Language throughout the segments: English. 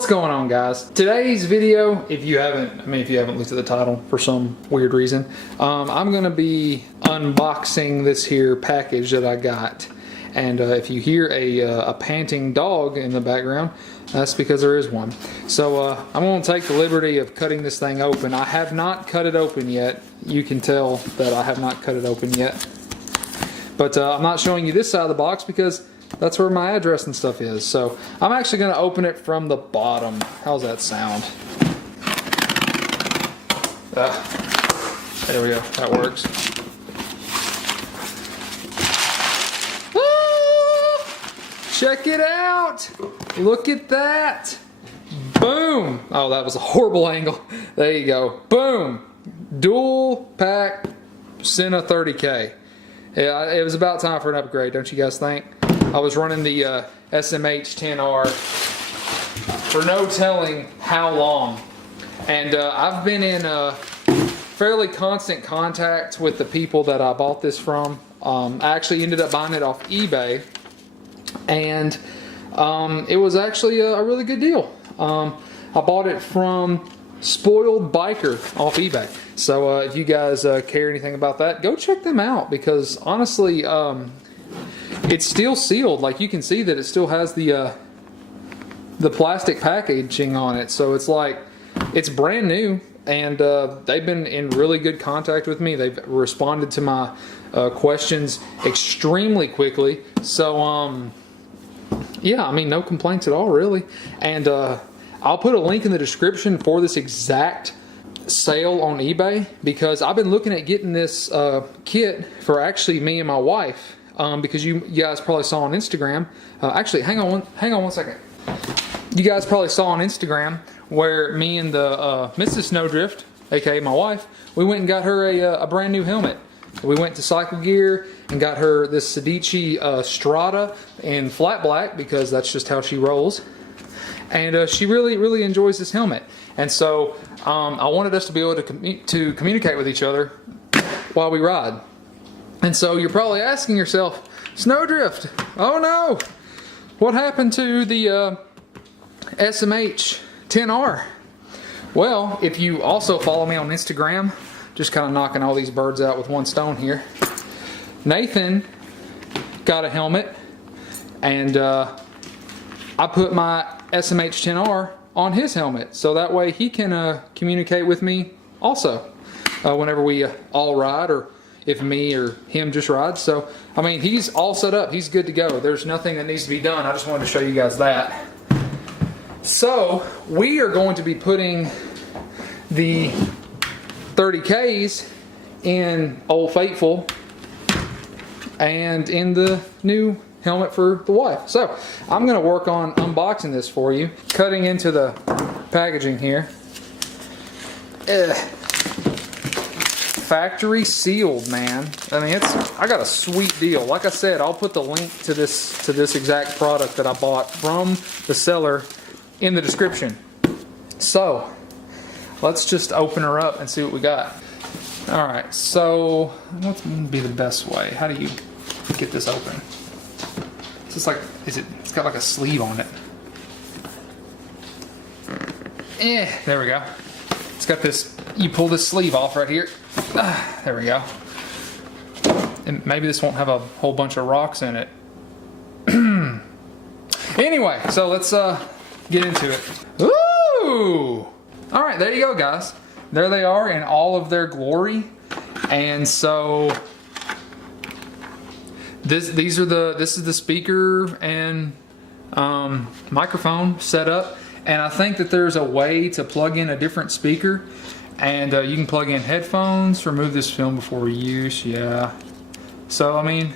What's going on, guys? Today's video, if you haven't looked at the title for some weird reason, I'm gonna be unboxing this here package that I got. And if you hear a panting dog in the background, that's because there is one. So I'm gonna take the liberty of cutting this thing open. I have not cut it open yet. You can tell that I have not cut it open yet. But I'm not showing you this side of the box because that's where my address and stuff is. So I'm actually going to open it from the bottom. How's that sound? There we go. That works. Check it out. Look at that. Boom. Oh, that was a horrible angle. There you go. Boom. Dual pack Sena 30K. Yeah, it was about time for an upgrade, don't you guys think? I was running the SMH 10R for no telling how long, and I've been in fairly constant contact with the people that I bought this from. I actually ended up buying it off eBay, and it was actually a really good deal. I bought it from Spoiled Biker off eBay. So if you guys care anything about that, go check them out, because honestly, it's still sealed. Like, you can see that it still has the plastic packaging on it. So it's like, it's brand new, and they've been in really good contact with me. They've responded to my questions extremely quickly. So yeah, I mean, no complaints at all, really. And I'll put a link in the description for this exact sale on eBay, because I've been looking at getting this kit for actually me and my wife. Because you guys probably saw on Instagram. Actually, hang on one second. You guys probably saw on Instagram where me and the Mrs. SnowDrift, aka my wife, we went and got her a brand new helmet. We went to Cycle Gear and got her this Sedici Strata in flat black, because that's just how she rolls. And she really enjoys this helmet. And so I wanted us to be able to communicate with each other while we ride. And so you're probably asking yourself, SnowDrift, oh no, what happened to the SMH 10R? Well, if you also follow me on Instagram, just kind of knocking all these birds out with one stone here, Nathan got a helmet, and I put my SMH 10R on his helmet, so that way he can communicate with me also whenever we all ride, or if me or him just rides. So, I mean, he's all set up. He's good to go. There's nothing that needs to be done. I just wanted to show you guys that. So, we are going to be putting the 30Ks in Old Faithful and in the new helmet for the wife. So, I'm going to work on unboxing this for you. Cutting into the packaging here. Factory sealed, man. I mean, I got a sweet deal. Like I said, I'll put the link to this exact product that I bought from the seller in the description. So let's just open her up and see what we got. All right, so what's going to be the best way? How do you get this open? It's just like, it's got like a sleeve on it. There we go. It's got this, you pull this sleeve off right here. There we go. And maybe this won't have a whole bunch of rocks in it. Anyway, so let's get into it. Ooh! Alright, there you go, guys. There they are in all of their glory. And so this is the speaker and microphone setup. And I think that there's a way to plug in a different speaker, and you can plug in headphones. Remove this film before use. Yeah. So I mean,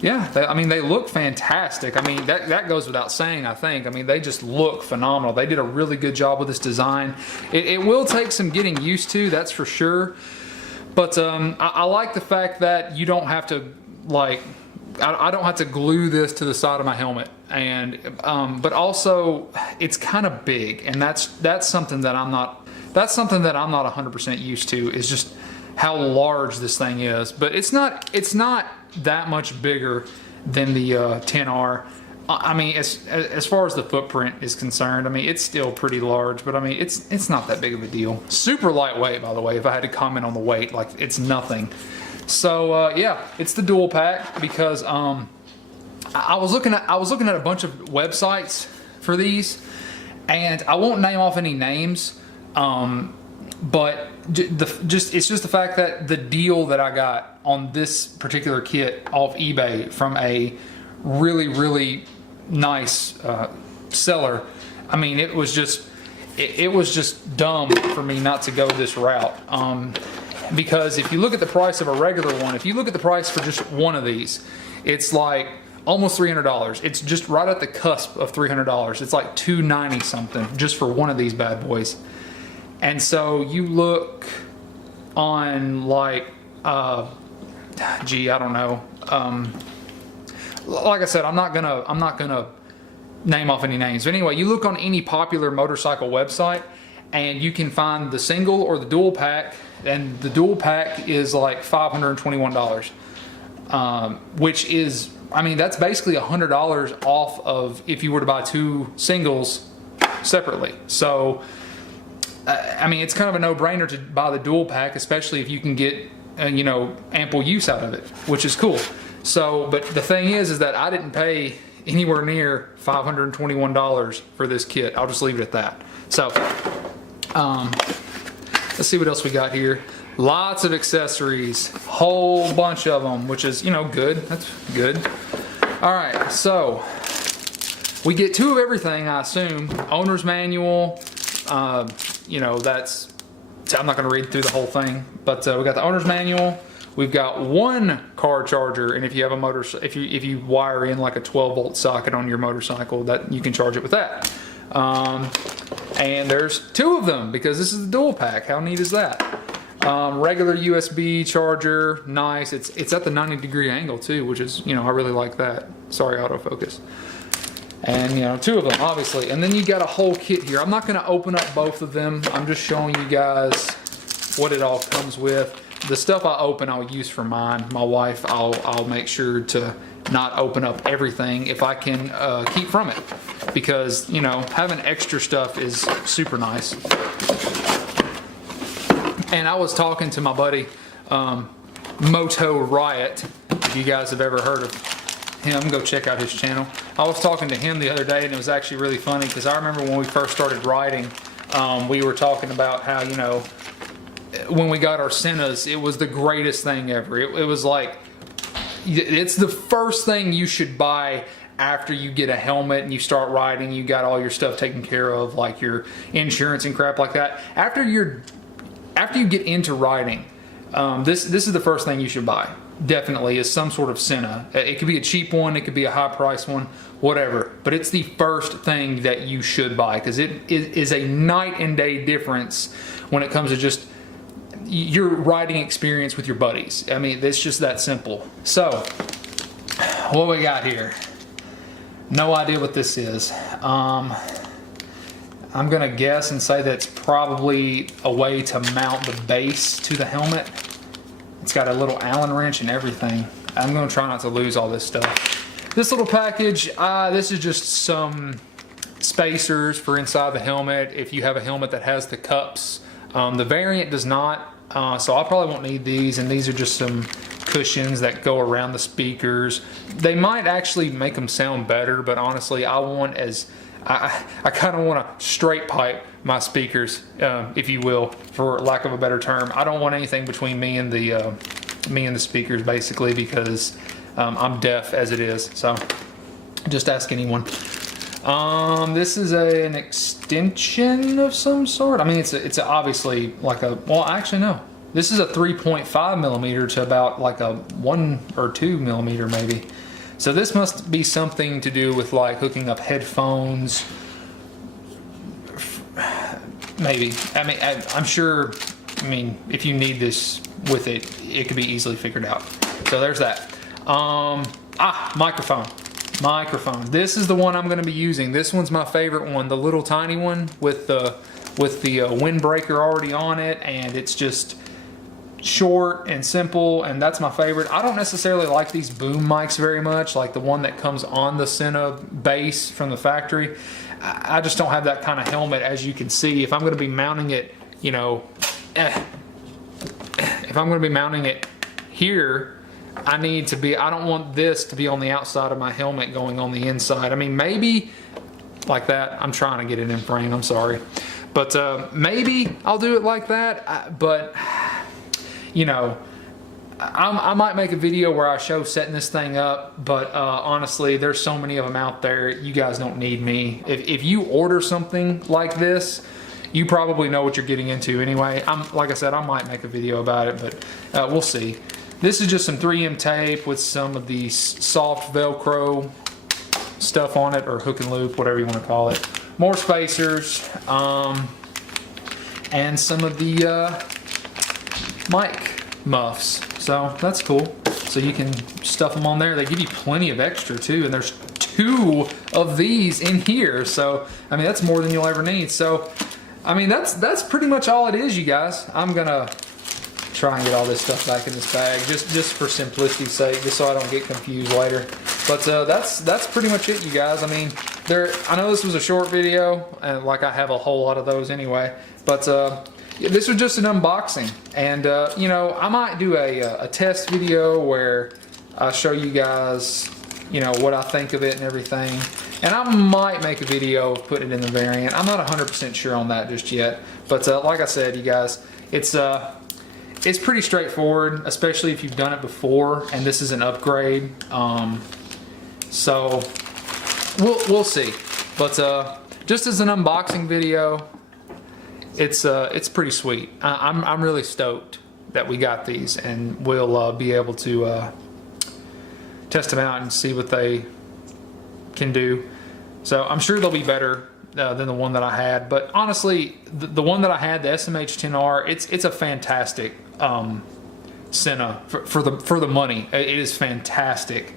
yeah. They look fantastic. I mean, that goes without saying. I think. I mean, they just look phenomenal. They did a really good job with this design. It will take some getting used to, that's for sure. But I like the fact that you don't have to I don't have to glue this to the side of my helmet, and but also it's kind of big, and that's something that I'm not 100% used to, is just how large this thing is. But it's not that much bigger than the 10R. I mean, as far as the footprint is concerned, I mean, it's still pretty large, but I mean, it's not that big of a deal. Super lightweight, by the way. If I had to comment on the weight, like it's nothing. So yeah, it's the dual pack because I was looking at a bunch of websites for these, and I won't name off any names, but it's just the fact that the deal that I got on this particular kit off eBay from a really nice seller. I mean, it was just dumb for me not to go this route, because if you look at the price of a regular one, if you look at the price for just one of these, it's like almost $300. It's just right at the cusp of $300. It's like $290 something just for one of these bad boys. And so you look on like, gee, I don't know. Like I said, I'm not gonna name off any names. But anyway, you look on any popular motorcycle website, and you can find the single or the dual pack, and the dual pack is like $521, which is, I mean, that's basically $100 off of if you were to buy two singles separately. So, I mean, it's kind of a no-brainer to buy the dual pack, especially if you can get, you know, ample use out of it, which is cool. So, but the thing is that I didn't pay anywhere near $521 for this kit. I'll just leave it at that. So, let's see what else we got here. Lots of accessories, whole bunch of them, which is, you know, good. That's good. All right, so we get two of everything, I assume. Owner's manual. You know, that's, I'm not going to read through the whole thing, but we got the owner's manual. We've got one car charger, and if you have a if you wire in like a 12-volt socket on your motorcycle, that you can charge it with that. And there's two of them because this is the dual pack. How neat is that? Regular USB charger, nice. It's at the 90-degree angle too, which is, you know, I really like that. Sorry, autofocus. And, you know, two of them, obviously. And then you got a whole kit here. I'm not going to open up both of them. I'm just showing you guys what it all comes with. The stuff I open, I'll use for mine. My wife, I'll make sure to not open up everything if I can keep from it. Because, you know, having extra stuff is super nice. And I was talking to my buddy, Moto Riot, if you guys have ever heard of him, go check out his channel. I was talking to him the other day, and it was actually really funny because I remember when we first started riding, we were talking about how, you know, when we got our Senas, it was the greatest thing ever. It was like, it's the first thing you should buy after you get a helmet and you start riding. You got all your stuff taken care of, like your insurance and crap like that. After you get into riding, this is the first thing you should buy. Definitely is some sort of Sena. It could be a cheap one, it could be a high price one, whatever. But it's the first thing that you should buy because it is a night and day difference when it comes to just your riding experience with your buddies. I mean, it's just that simple. So, what we got here? No idea what this is. I'm gonna guess and say that's probably a way to mount the base to the helmet. It's got a little Allen wrench and everything. I'm gonna try not to lose all this stuff. This little package, this is just some spacers for inside the helmet if you have a helmet that has the cups. The variant does not, so I probably won't need these, and these are just some cushions that go around the speakers. They might actually make them sound better, but honestly, I kind of want to straight pipe my speakers, if you will, for lack of a better term. I don't want anything between me and the speakers, basically, because I'm deaf as it is. So, just ask anyone. This is an extension of some sort. I mean, it's obviously like a, well, actually no. This is a 3.5 millimeter to about like a 1 or 2 millimeter maybe. So this must be something to do with like hooking up headphones. Maybe. I mean, I'm sure, I mean, if you need this with it, it could be easily figured out. So there's that. Microphone. This is the one I'm going to be using. This one's my favorite one, the little tiny one with the windbreaker already on it, and it's just, short and simple, and that's my favorite. I don't necessarily like these boom mics very much, like the one that comes on the Sena base from the factory. I just don't have that kind of helmet, as you can see. If I'm going to be mounting it, you know, if I'm going to be mounting it here, I don't want this to be on the outside of my helmet going on the inside. I mean, maybe like that. I'm trying to get it in frame, I'm sorry. But maybe I'll do it like that. But, you know, I might make a video where I show setting this thing up, but honestly, there's so many of them out there. You guys don't need me. If you order something like this, you probably know what you're getting into anyway. Like I said, I might make a video about it, but we'll see. This is just some 3M tape with some of the soft Velcro stuff on it, or hook and loop, whatever you want to call it. More spacers, and some of the mic muffs. So that's cool. So you can stuff them on there. They give you plenty of extra too, and there's 2 of these in here. So I mean, that's more than you'll ever need. So I mean, that's pretty much all it is, you guys. I'm gonna try and get all this stuff back in this bag, just for simplicity's sake, just so I don't get confused later. But that's pretty much it, you guys. I mean, I know this was a short video, and like I have a whole lot of those anyway. But this was just an unboxing, and you know, I might do a test video where I show you guys, you know, what I think of it and everything. And I might make a video of putting it in the variant. I'm not 100% sure on that just yet. But like I said, you guys, it's pretty straightforward, especially if you've done it before, and this is an upgrade. So we'll see. But just as an unboxing video, it's pretty sweet. I'm really stoked that we got these, and we'll be able to test them out and see what they can do. So I'm sure they'll be better than the one that I had. But honestly, the one that I had, the SMH-10R, it's a fantastic Sena for the money. It is fantastic.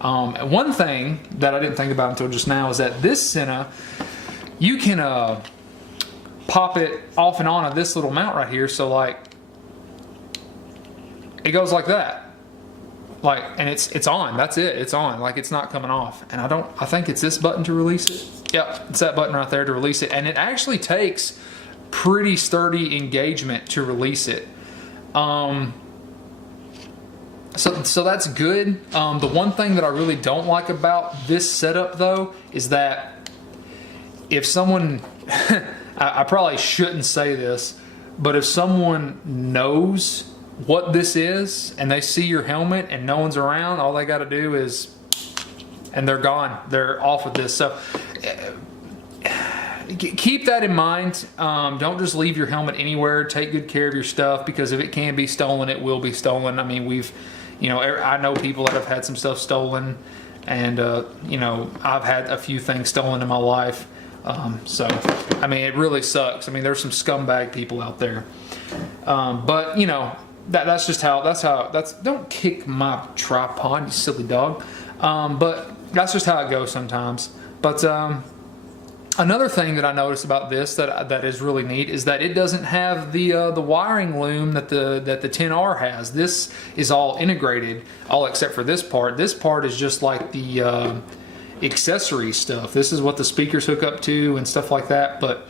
One thing that I didn't think about until just now is that this Sena, you can pop it off and on of this little mount right here. So like, it goes like that. Like, and it's on. That's it. It's on. Like, it's not coming off. And I think it's this button to release it. Yep, it's that button right there to release it. And it actually takes pretty sturdy engagement to release it. So that's good. The one thing that I really don't like about this setup though is that if someone, I probably shouldn't say this, but if someone knows what this is and they see your helmet and no one's around, all they got to do is, and they're gone. They're off with this. So keep that in mind. Don't just leave your helmet anywhere. Take good care of your stuff, because if it can be stolen, it will be stolen. I mean, I know people that have had some stuff stolen, and you know, I've had a few things stolen in my life. So I mean, it really sucks. I mean, there's some scumbag people out there. But you know, that's just how, don't kick my tripod, you silly dog. But that's just how it goes sometimes. But another thing that I noticed about this that is really neat is that it doesn't have the wiring loom that the 10R has. This is all integrated, all except for this part. This part is just like the accessory stuff. This is what the speakers hook up to and stuff like that. But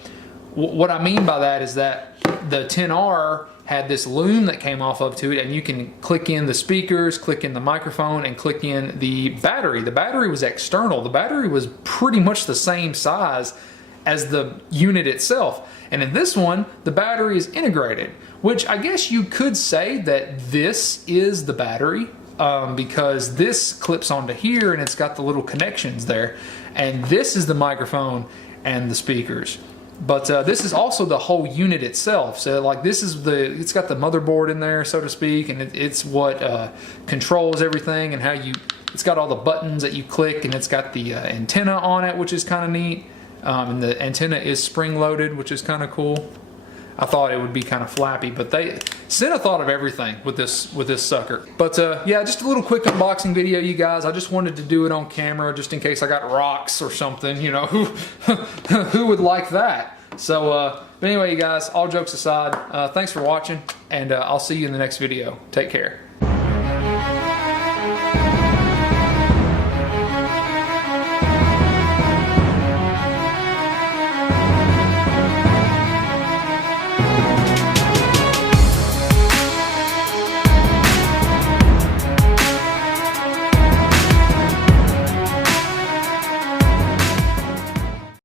what I mean by that is that the 10R had this loom that came off of to it, and you can click in the speakers, click in the microphone, and click in the battery. The battery was external. The battery was pretty much the same size as the unit itself. And in this one, the battery is integrated, which I guess you could say that this is the battery, because this clips onto here and it's got the little connections there. And this is the microphone and the speakers. But this is also the whole unit itself. So like, this is it's got the motherboard in there, so to speak, and it's what controls everything, and how it's got all the buttons that you click, and it's got the antenna on it, which is kind of neat. And the antenna is spring loaded, which is kind of cool. I thought it would be kind of flappy, but Sena thought of everything with this sucker. But yeah, just a little quick unboxing video, you guys. I just wanted to do it on camera, just in case I got rocks or something. You know, who would like that? So, but anyway, you guys, all jokes aside, thanks for watching, and I'll see you in the next video. Take care.